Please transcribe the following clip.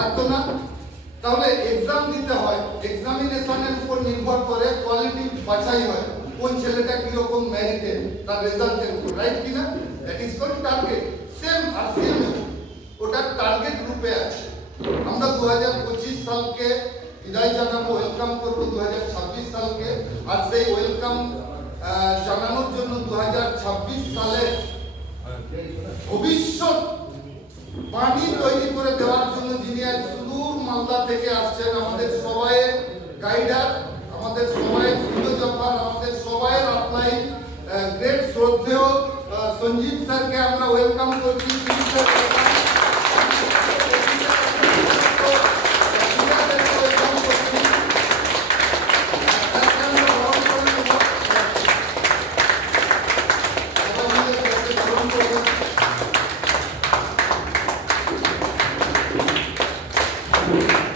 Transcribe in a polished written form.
থাকতো না? তাহলে এক্সাম দিতে হয়, এক্সামিনেশনের উপর নির্ভর করে কোয়ালিটি বাছাই হয়, কোন ছেলেটা কিরকম মেরিটেড তার রেজাল্টের উপর, রাইট কিনা? That is called target. Same আর সেম ওটা টার্গেট রূপে আছে। আমরা 2025 সালকে বিদায় জানাবো, ওয়েলকাম করবো 2026 সালকে, আর সেই ওয়েলকাম জানানোর জন্য 2026 সালে ভবিষ্যৎ বাণী তৈরি করে দেওয়ার জন্য যিনি আজ সুদূর মালদা থেকে আসছেন, আমাদের সবাইয়ের গাইডার, আমাদের সবাইয়ের ফিলোজফার, আমাদের সবাইয়ের আপলাইন গ্রেট শ্রদ্ধেয় সঞ্জীব স্যারকে আমরা ওয়েলকাম করছি। Thank you.